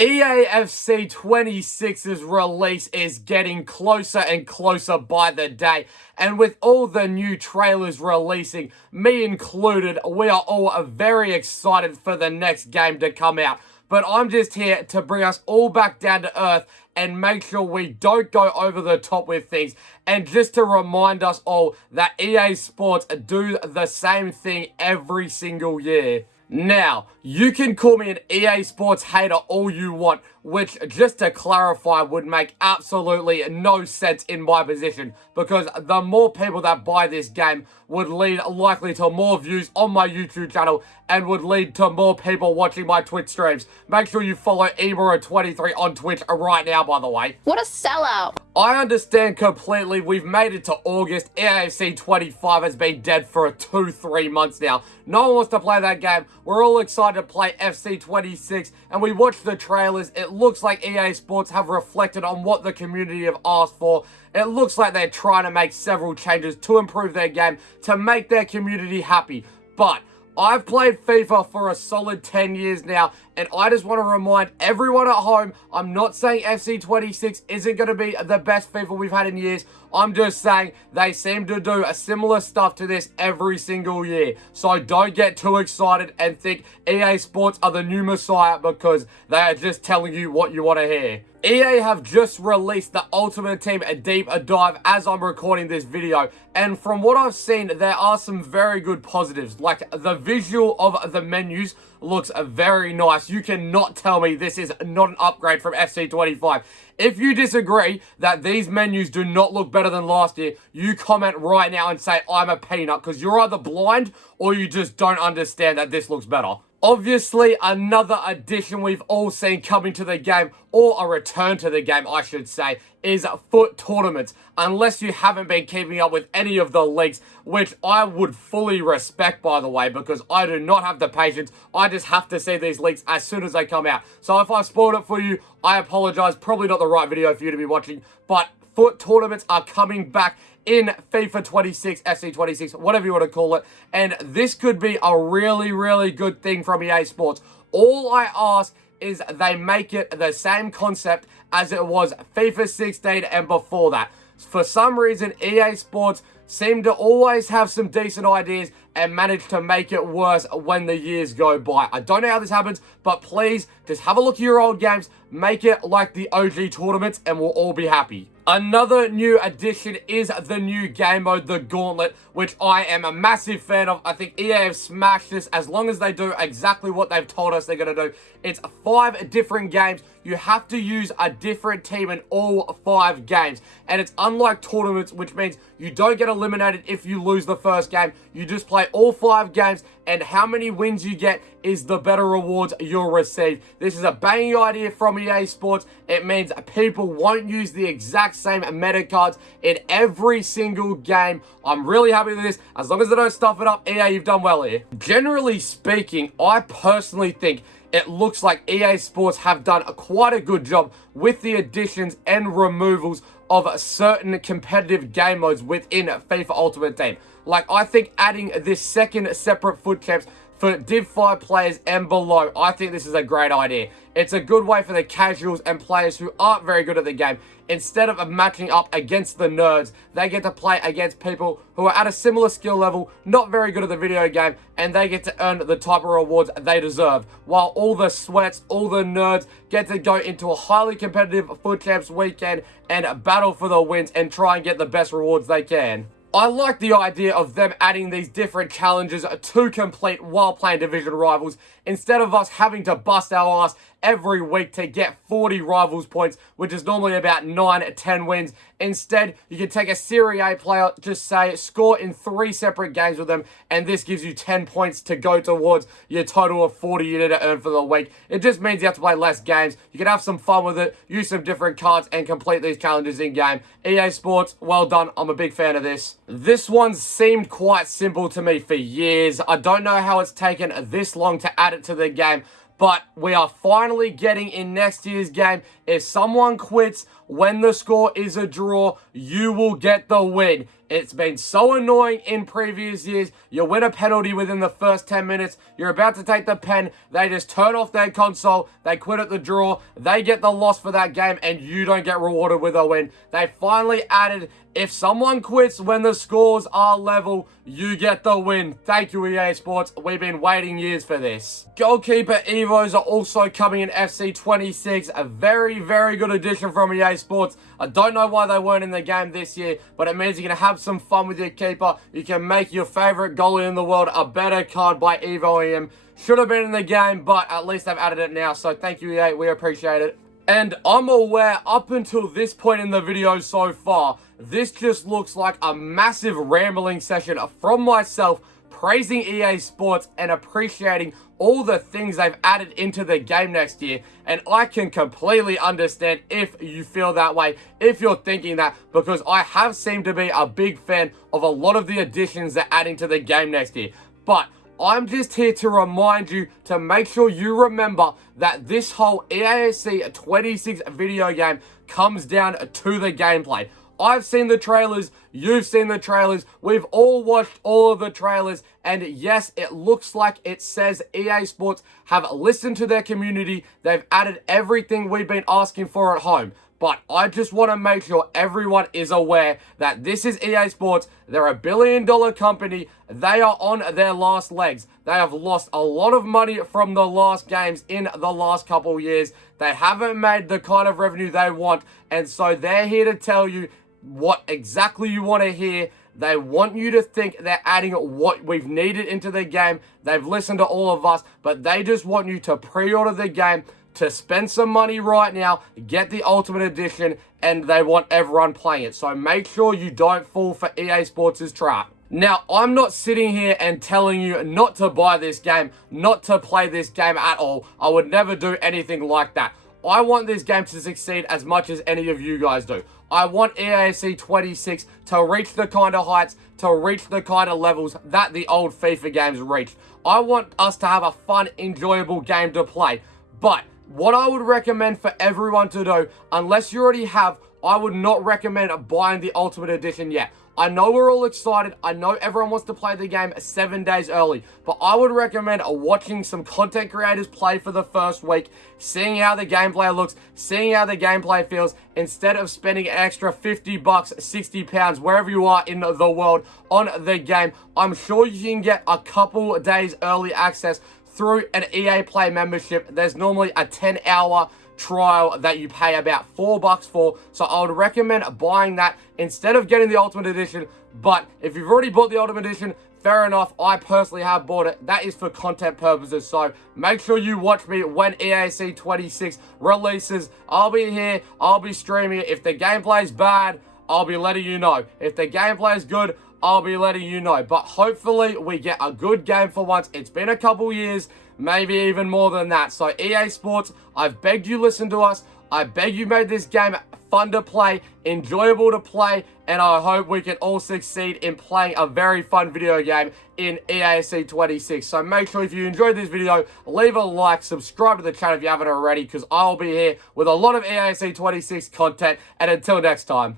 EAFC 26's release is getting closer and closer by the day, and with all the new trailers releasing, me included, we are all very excited for the next game to come out. But I'm just here to bring us all back down to earth and make sure we don't go over the top with things, and just to remind us all that EA Sports do the same thing every single year. Now, you can call me an EA Sports hater all you want, which, just to clarify, would make absolutely no sense in my position, because the more people that buy this game would lead likely to more views on my YouTube channel and would lead to more people watching my Twitch streams. Make sure you follow Emiro23 on Twitch right now, by the way. What a sellout. I understand completely. We've made it to August. EAFC 25 has been dead for 2-3 months now. No one wants to play that game. We're all excited to play FC 26, and we watched the trailers. It looks like EA Sports have reflected on what the community have asked for. It looks like they're trying to make several changes to improve their game to make their community happy. But I've played FIFA for a solid 10 years now, and I just want to remind everyone at home, I'm not saying FC 26 isn't going to be the best FIFA we've had in years. I'm just saying they seem to do a similar stuff to this every single year. So don't get too excited and think EA Sports are the new messiah, because they are just telling you what you want to hear. EA have just released the Ultimate Team Deep Dive as I'm recording this video, and from what I've seen, there are some very good positives. Like, the visual of the menus looks very nice. You cannot tell me this is not an upgrade from FC 25. If you disagree that these menus do not look better than last year, you comment right now and say I'm a peanut, because you're either blind or you just don't understand that this looks better. Obviously, another addition we've all seen coming to the game, or a return to the game, I should say, is FUT tournaments. Unless you haven't been keeping up with any of the leagues, which I would fully respect, by the way, because I do not have the patience. I just have to see these leagues as soon as they come out. So if I spoiled it for you, I apologize. Probably not the right video for you to be watching, but FUT tournaments are coming back in FIFA 26, FC 26, whatever you want to call it, and this could be a really, really good thing from EA Sports. All I ask is they make it the same concept as it was FIFA 16 and before that. For some reason, EA Sports seem to always have some decent ideas and manage to make it worse when the years go by. I don't know how this happens, but please just have a look at your old games, make it like the OG tournaments, and we'll all be happy. Another new addition is the new game mode, the Gauntlet, which I am a massive fan of. I think EA have smashed this as long as they do exactly what they've told us they're going to do. It's 5 different games. You have to use a different team in all 5 games. And it's unlike tournaments, which means you don't get eliminated if you lose the first game. You just play all 5 games, and how many wins you get is the better rewards you'll receive. This is a banging idea from EA Sports. It means people won't use the exact same meta cards in every single game. I'm really happy with this. As long as they don't stuff it up, EA, you've done well here. Generally speaking, I personally think it looks like EA Sports have done quite a good job with the additions and removals of certain competitive game modes within FIFA Ultimate Team. Like, I think adding this second separate FUT champs for Div 5 players and below, I think this is a great idea. It's a good way for the casuals and players who aren't very good at the game. Instead of matching up against the nerds, they get to play against people who are at a similar skill level, not very good at the video game, and they get to earn the type of rewards they deserve. While all the sweats, all the nerds get to go into a highly competitive FUT champs weekend and battle for the wins and try and get the best rewards they can. I like the idea of them adding these different challenges to complete while playing Division Rivals, instead of us having to bust our ass every week to get 40 Rivals points, which is normally about 9-10 wins. Instead, you can take a Serie A player, just say, score in 3 separate games with them, and this gives you 10 points to go towards your total of 40 you need to earn for the week. It just means you have to play less games. You can have some fun with it, use some different cards, and complete these challenges in-game. EA Sports, well done. I'm a big fan of this. This one seemed quite simple to me for years. I don't know how it's taken this long to add it to the game, but we are finally getting in next year's game. If someone quits when the score is a draw, you will get the win. It's been so annoying in previous years. You win a penalty within the first 10 minutes. You're about to take the pen. They just turn off their console. They quit at the draw. They get the loss for that game, and you don't get rewarded with a win. They finally added, if someone quits when the scores are level, you get the win. Thank you, EA Sports. We've been waiting years for this. Goalkeeper Evos are also coming in FC 26. A very, very good addition from EA Sports. I don't know why they weren't in the game this year, but it means you're going to have some fun with your keeper. You can make your favorite goalie in the world a better card by evoing him. Should have been in the game, but at least they've added it now. So thank you, EA. We appreciate it. And I'm aware, up until this point in the video so far, this just looks like a massive rambling session from myself praising EA Sports and appreciating all the things they've added into the game next year. And I can completely understand if you feel that way, if you're thinking that, because I have seemed to be a big fan of a lot of the additions they're adding to the game next year. But I'm just here to remind you to make sure you remember that this whole EAFC 26 video game comes down to the gameplay. I've seen the trailers, you've seen the trailers, we've all watched all of the trailers, and yes, it looks like it says EA Sports have listened to their community, they've added everything we've been asking for at home. But I just want to make sure everyone is aware that this is EA Sports. They're a billion-dollar company. They are on their last legs. They have lost a lot of money from the last games in the last couple years. They haven't made the kind of revenue they want. And so they're here to tell you what exactly you want to hear. They want you to think they're adding what we've needed into the game. They've listened to all of us, but they just want you to pre-order the game, to spend some money right now, get the Ultimate Edition, and they want everyone playing it. So make sure you don't fall for EA Sports' trap. Now, I'm not sitting here and telling you not to buy this game, not to play this game at all. I would never do anything like that. I want this game to succeed as much as any of you guys do. I want EAFC 26 to reach the kind of heights, to reach the kind of levels that the old FIFA games reached. I want us to have a fun, enjoyable game to play. But what I would recommend for everyone to do, unless you already have, I would not recommend buying the Ultimate Edition yet. I know we're all excited. I know everyone wants to play the game 7 days early. But I would recommend watching some content creators play for the first week, seeing how the gameplay looks, seeing how the gameplay feels, instead of spending an extra 50 bucks, 60 pounds, wherever you are in the world on the game. I'm sure you can get a couple days early access through an EA Play membership. There's normally a 10-hour trial that you pay about $4 for, so I would recommend buying that instead of getting the Ultimate Edition. But if you've already bought the Ultimate Edition, fair enough. I personally have bought it. That is for content purposes, so make sure you watch me when EAC 26 releases. I'll be here, I'll be streaming it. If the gameplay's bad, I'll be letting you know. If the gameplay is good, I'll be letting you know. But hopefully we get a good game for once. It's been a couple years, maybe even more than that. So EA Sports, I've begged you listen to us. I beg you made this game fun to play, enjoyable to play, and I hope we can all succeed in playing a very fun video game in EAFC 26. So make sure if you enjoyed this video, leave a like, subscribe to the channel if you haven't already, because I'll be here with a lot of EAFC 26 content, and until next time.